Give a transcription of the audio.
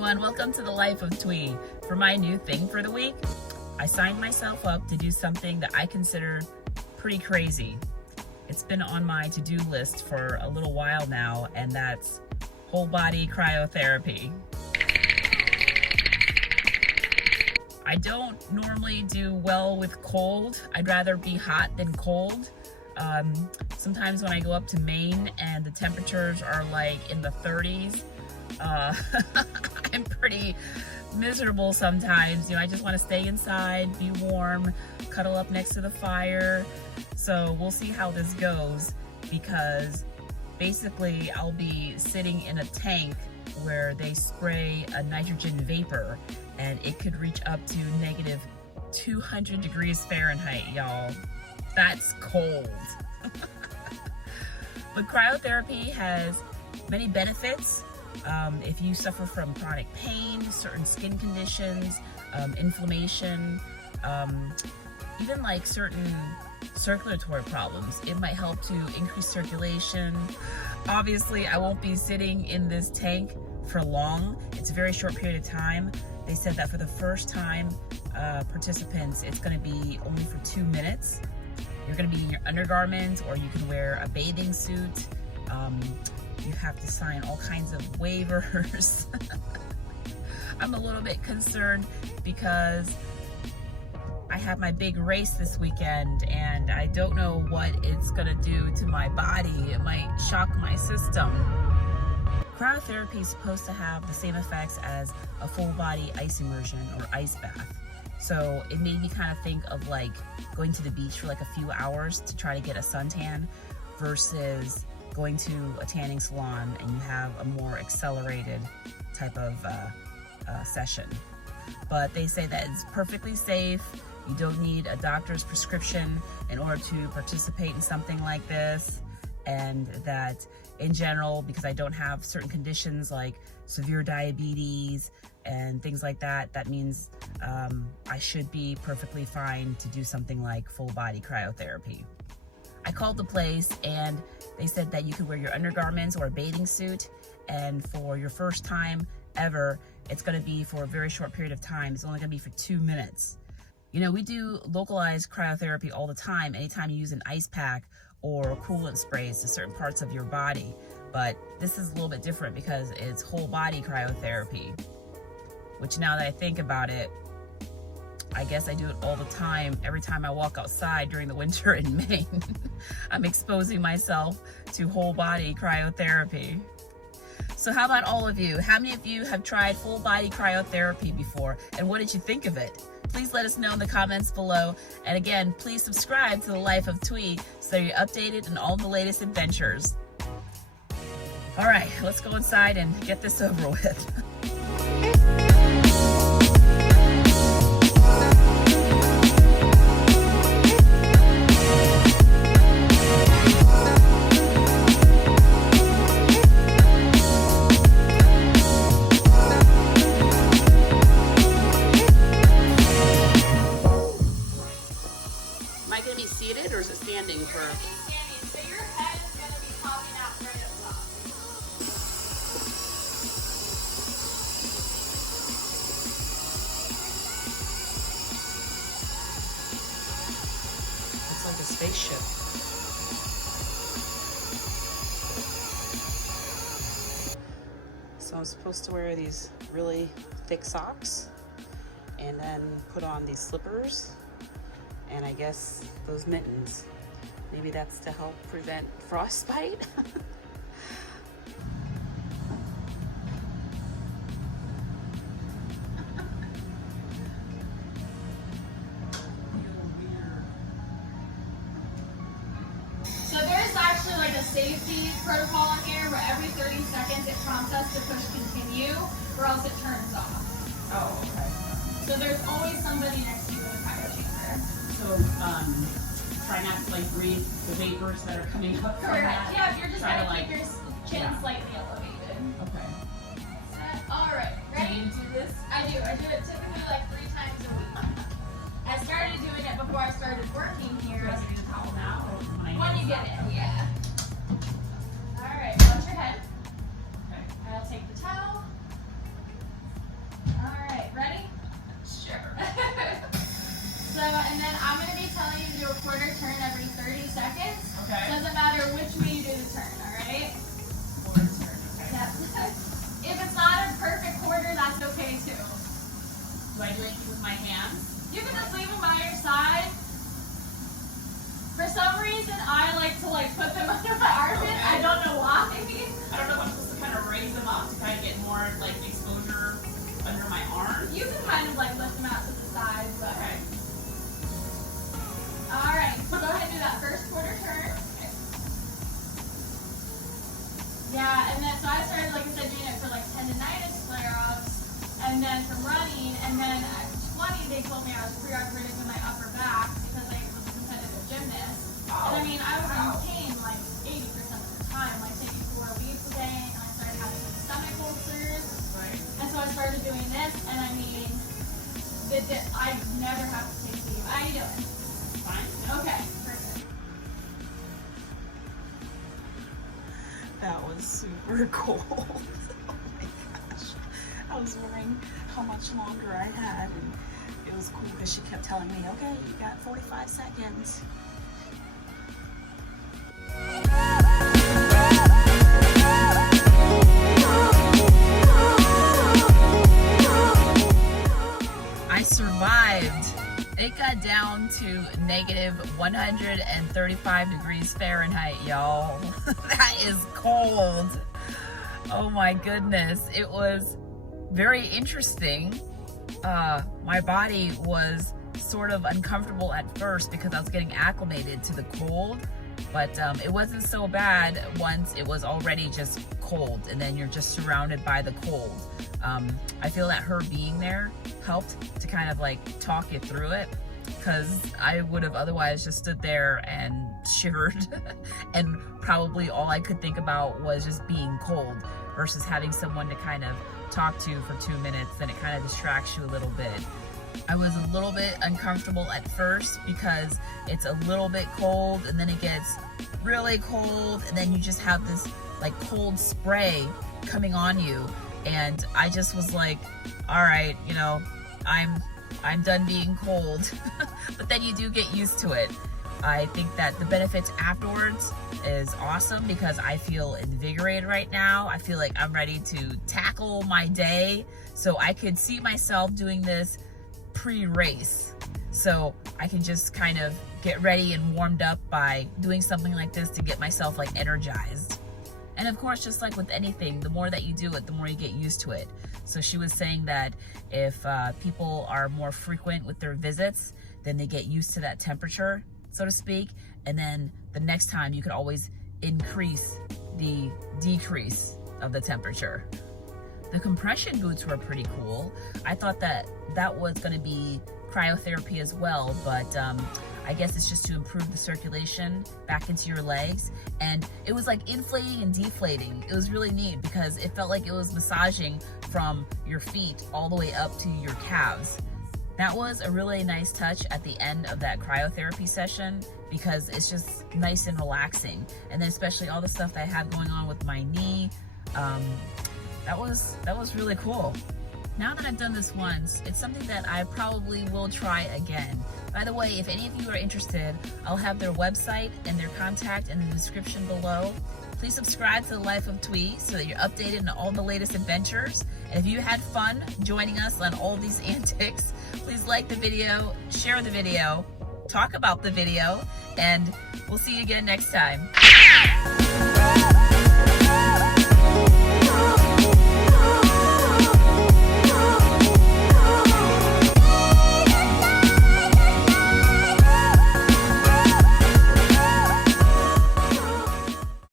everyone, welcome to the life of Thuy. For my new thing for the week, I signed myself up to do something that I consider pretty crazy. It's been on my to-do list for a little while now, and that's whole body cryotherapy. I don't normally do well with cold. I'd rather be hot than cold. Sometimes when I go up to Maine and the temperatures are like in the 30s, I'm pretty miserable sometimes. You know, I just want to stay inside, be warm, cuddle up next to the fire. So we'll see how this goes, because basically I'll be sitting in a tank where they spray a nitrogen vapor, and it could reach up to negative 200 degrees Fahrenheit, y'all. That's cold. But cryotherapy has many benefits. If you suffer from chronic pain, certain skin conditions, inflammation, even like certain circulatory problems, it might help to increase circulation. Obviously, I won't be sitting in this tank for long. It's a very short period of time. They said that for the first time participants, it's going to be only for 2 minutes. You're going to be in your undergarments, or you can wear a bathing suit. You have to sign all kinds of waivers. I'm a little bit concerned because I have my big race this weekend, and I don't know what it's going to do to my body. It might shock my system. Cryotherapy is supposed to have the same effects as a full body ice immersion or ice bath. So it made me kind of think of like going to the beach for like a few hours to try to get a suntan versus going to a tanning salon and you have a more accelerated type of session. But they say that it's perfectly safe. You don't need a doctor's prescription in order to participate in something like this. And that in general, because I don't have certain conditions like severe diabetes and things like that, that means I should be perfectly fine to do something like full body cryotherapy. I called the place and they said that you could wear your undergarments or a bathing suit, and for your first time ever, it's going to be for a very short period of time. It's only going to be for 2 minutes. You know, we do localized cryotherapy all the time, anytime you use an ice pack or coolant sprays to certain parts of your body. But this is a little bit different because it's whole body cryotherapy, which now that I think about it, I guess I do it all the time. Every time I walk outside during the winter in Maine, I'm exposing myself to whole body cryotherapy. So how about all of you? How many of you have tried full body cryotherapy before, and what did you think of it? Please let us know in the comments below. And again, please subscribe to The Life of Thuy so you're updated on all the latest adventures. All right, let's go inside and get this over with. Like a spaceship. So I'm supposed to wear these really thick socks and then put on these slippers and I guess those mittens. Maybe that's to help prevent frostbite. Safety protocol in here where every 30 seconds it prompts us to push continue or else it turns off. Oh, okay. So there's always somebody next to you in the cryo chamber. So try not to like breathe the vapors that are coming up from Correct. that. Yeah, if you're just trying to like, keep your chin slightly elevated. Okay. Alright, ready? Do you do this? I do. I do it typically like 3 times a week. I started doing it before I started working here. Do you need a towel now? Or When you get in, yeah. Alright, watch your head. Okay. I'll take the towel. and then from running, and then 20, they told me I was pre-operative in my upper back because I was a competitive gymnast. And I mean, I was in pain like 80% of the time, like taking 4 leaves a day, and I started having some stomach ulcers. Right. And so I started doing this, and I mean, I never have to take leave. How you doing? Fine. Okay, perfect. That was super cold. Oh my gosh. I was wondering how much longer I had, and it was cool because she kept telling me, okay, you got 45 seconds. I survived. It got down to negative 135 degrees Fahrenheit, y'all. That is cold. Oh my goodness. It was very interesting. My body was sort of uncomfortable at first because I was getting acclimated to the cold, but it wasn't so bad once it was already just cold and then you're just surrounded by the cold. I feel that her being there helped to kind of like talk you through it, because I would have otherwise just stood there and shivered and probably all I could think about was just being cold, versus having someone to kind of talk to for 2 minutes. Then it kind of distracts you a little bit. I was a little bit uncomfortable at first because it's a little bit cold and then it gets really cold and then you just have this like cold spray coming on you, and I just was like, all right, you know, I'm done being cold. But then you do get used to it. I think that the benefits afterwards is awesome because I feel invigorated right now. I feel like I'm ready to tackle my day. So I could see myself doing this pre-race. So I can just kind of get ready and warmed up by doing something like this to get myself like energized. And of course, just like with anything, the more that you do it, the more you get used to it. So she was saying that if people are more frequent with their visits, then they get used to that temperature, so to speak. And then the next time you could always increase the decrease of the temperature. The compression boots were pretty cool. I thought that that was going to be cryotherapy as well, but I guess it's just to improve the circulation back into your legs. And it was like inflating and deflating. It was really neat because it felt like it was massaging from your feet all the way up to your calves. That was a really nice touch at the end of that cryotherapy session because it's just nice and relaxing. And then especially all the stuff that I had going on with my knee, that was really cool. Now that I've done this once, it's something that I probably will try again. By the way, if any of you are interested, I'll have their website and their contact in the description below. Please subscribe to The Life of Thuy so that you're updated on all the latest adventures. And if you had fun joining us on all these antics, please like the video, share the video, talk about the video, and we'll see you again next time.